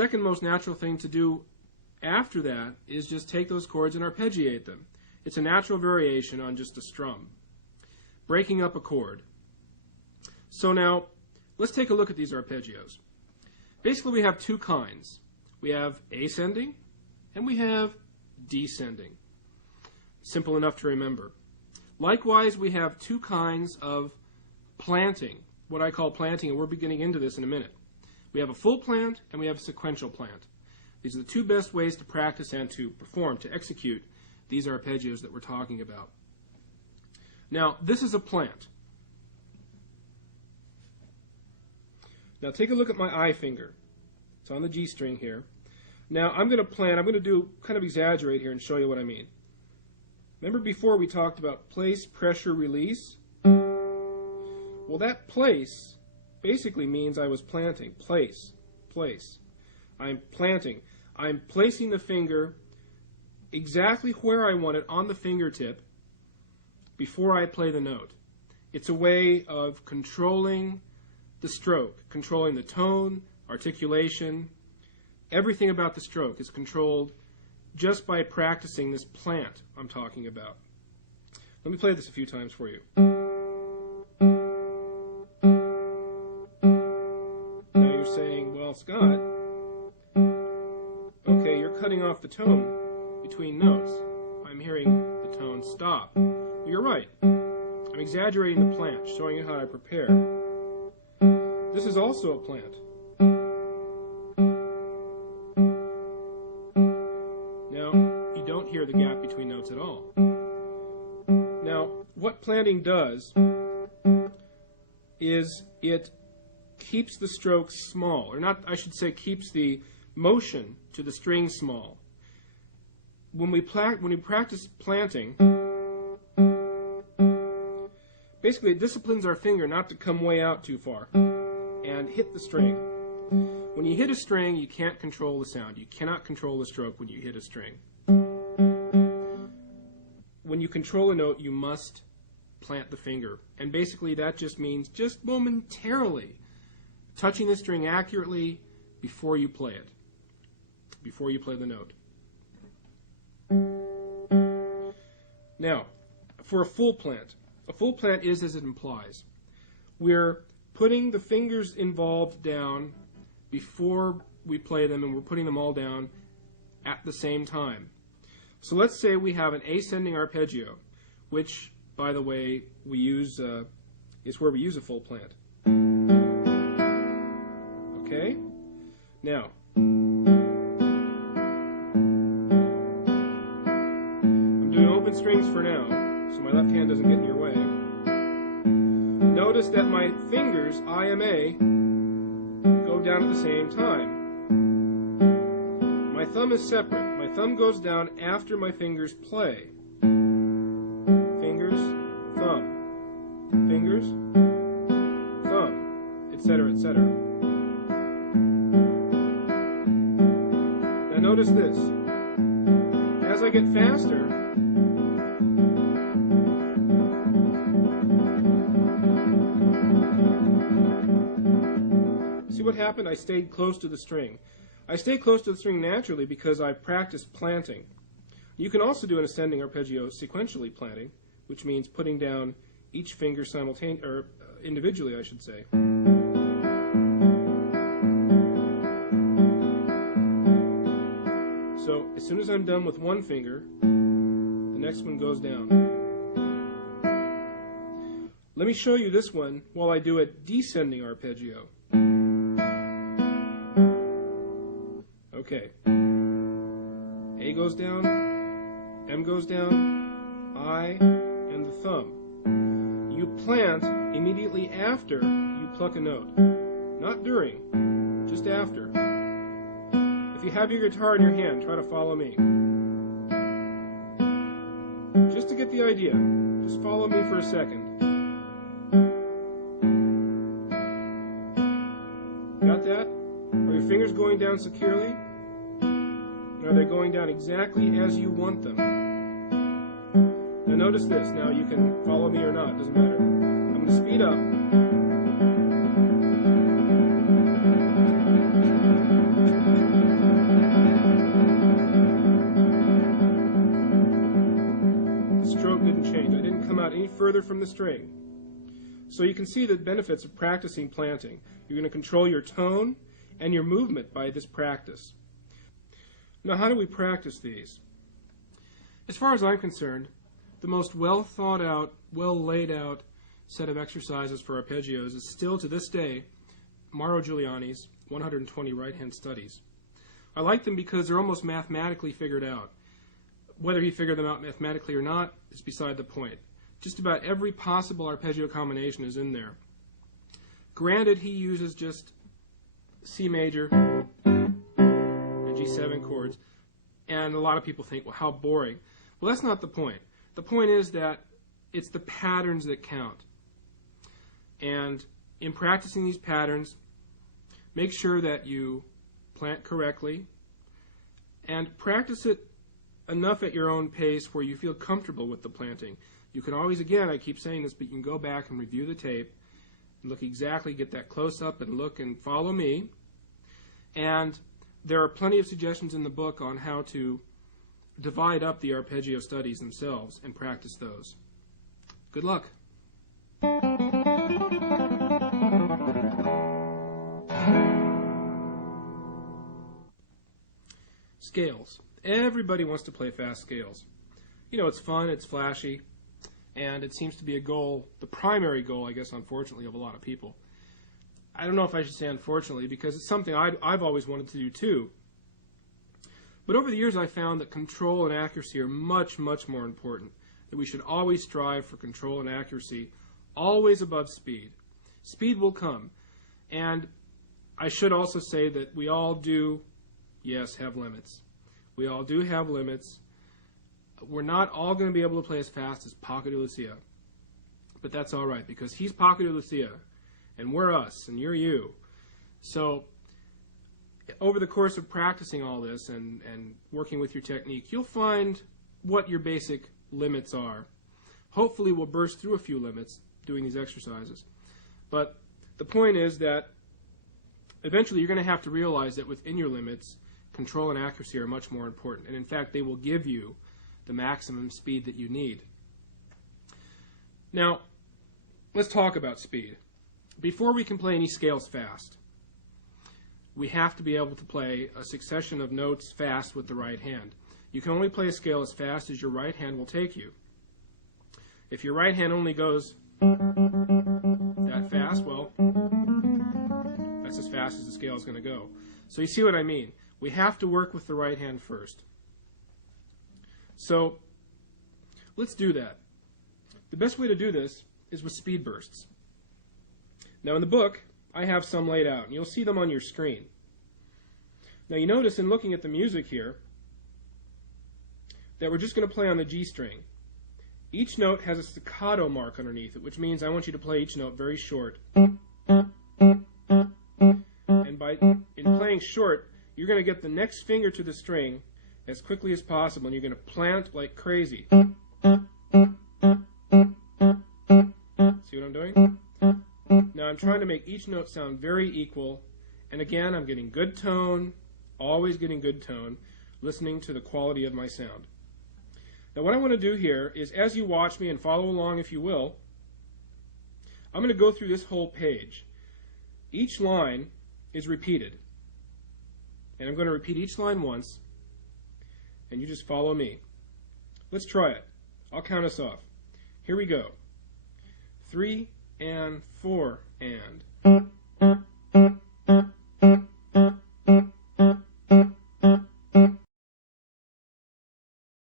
second most natural thing to do after that is just take those chords and arpeggiate them. It's a natural variation on just a strum, breaking up a chord. So now, let's take a look at these arpeggios. Basically, we have two kinds. We have ascending, and we have descending. Simple enough to remember. Likewise, we have two kinds of planting, what I call planting, and we're beginning into this in a minute. We have a full plant, and we have a sequential plant. These are the two best ways to practice and to perform, to execute these arpeggios that we're talking about. Now, this is a plant. Now, take a look at my I finger. It's on the G string here. Now, I'm going to kind of exaggerate here and show you what I mean. Remember before we talked about place, pressure, release? Well, that place basically means I was planting. Place, place. I'm planting. I'm placing the finger exactly where I want it on the fingertip before I play the note. It's a way of controlling the stroke, controlling the tone, articulation. Everything about the stroke is controlled just by practicing this plant I'm talking about. Let me play this a few times for you. Now you're saying, well, Scott, okay, you're cutting off the tone between notes. I'm hearing the tone stop. Well, you're right. I'm exaggerating the plant, showing you how I prepare. This is also a plant. Now, you don't hear the gap between notes at all. Now, what planting does is it keeps the stroke small, or not, I should say, keeps the motion to the string small. When we practice planting, basically it disciplines our finger not to come way out too far and hit the string. When you hit a string, you can't control the sound. You cannot control the stroke when you hit a string. When you control a note, you must plant the finger. And basically that just means just momentarily touching the string accurately before you play it, before you play the note. Now, for a full plant is as it implies. We're putting the fingers involved down before we play them, and we're putting them all down at the same time. So let's say we have an ascending arpeggio, which, by the way, we use is where we use a full plant. Okay? Now, I'm doing open strings for now, so my left hand doesn't get in your way. Notice that my fingers, I and A, go down at the same time. My thumb is separate. My thumb goes down after my fingers play. Fingers, thumb. Fingers, thumb, etc., etc. Now notice this. As I get faster, see what happened? I stayed close to the string. I stay close to the string naturally because I practiced planting. You can also do an ascending arpeggio sequentially planting, which means putting down each finger simultaneously, or individually, I should say. So as soon as I'm done with one finger, the next one goes down. Let me show you this one while I do a descending arpeggio. Okay. A goes down, M goes down, I, and the thumb. You plant immediately after you pluck a note. Not during, just after. If you have your guitar in your hand, try to follow me. Just to get the idea, just follow me for a second. Got that? Are your fingers going down securely? And are they going down exactly as you want them? Now notice this. Now you can follow me or not, doesn't matter. I'm going to speed up. further from the string. So you can see the benefits of practicing planting. You're going to control your tone and your movement by this practice. Now, how do we practice these? As far as I'm concerned, the most well thought out, well laid out set of exercises for arpeggios is still to this day Mauro Giuliani's 120 right-hand studies. I like them because they're almost mathematically figured out. Whether he figured them out mathematically or not is beside the point. Just about every possible arpeggio combination is in there. Granted, he uses just C major and G7 chords, and a lot of people think, well, how boring. Well, that's not the point. The point is that it's the patterns that count. And in practicing these patterns, make sure that you plant correctly and practice it enough at your own pace where you feel comfortable with the planting. You can always, again, I keep saying this, but you can go back and review the tape and look exactly, get that close up and look and follow me. And there are plenty of suggestions in the book on how to divide up the arpeggio studies themselves and practice those. Good luck. Scales. Everybody wants to play fast scales. You know, it's fun, it's flashy, and it seems to be a goal, the primary goal, I guess, unfortunately, of a lot of people. I don't know if I should say unfortunately, because it's something I've always wanted to do too. But over the years, I found that control and accuracy are much, much more important, that we should always strive for control and accuracy, always above speed. Speed will come. And I should also say that we all do, yes, have limits. We all do have limits. We're not all going to be able to play as fast as Paco de Lucia. But that's all right, because he's Paco de Lucia, and we're us, and you're you. So over the course of practicing all this and working with your technique, you'll find what your basic limits are. Hopefully we'll burst through a few limits doing these exercises. But the point is that eventually you're going to have to realize that within your limits, control and accuracy are much more important. And in fact, they will give you the maximum speed that you need. Now, let's talk about speed. Before we can play any scales fast, we have to be able to play a succession of notes fast with the right hand. You can only play a scale as fast as your right hand will take you. If your right hand only goes that fast, well, that's as fast as the scale is going to go. So you see what I mean? We have to work with the right hand first. So let's do that. The best way to do this is with speed bursts. Now in the book, I have some laid out, and you'll see them on your screen. Now you notice in looking at the music here that we're just going to play on the G string. Each note has a staccato mark underneath it, which means I want you to play each note very short. And in playing short, you're going to get the next finger to the string as quickly as possible, and you're going to plant like crazy. See what I'm doing? Now I'm trying to make each note sound very equal, and again I'm getting good tone, always getting good tone, listening to the quality of my sound. Now what I want to do here is, as you watch me and follow along if you will, I'm going to go through this whole page. Each line is repeated, and I'm going to repeat each line once, and you just follow me. Let's try it. I'll count us off. Here we go. 3 and 4 and.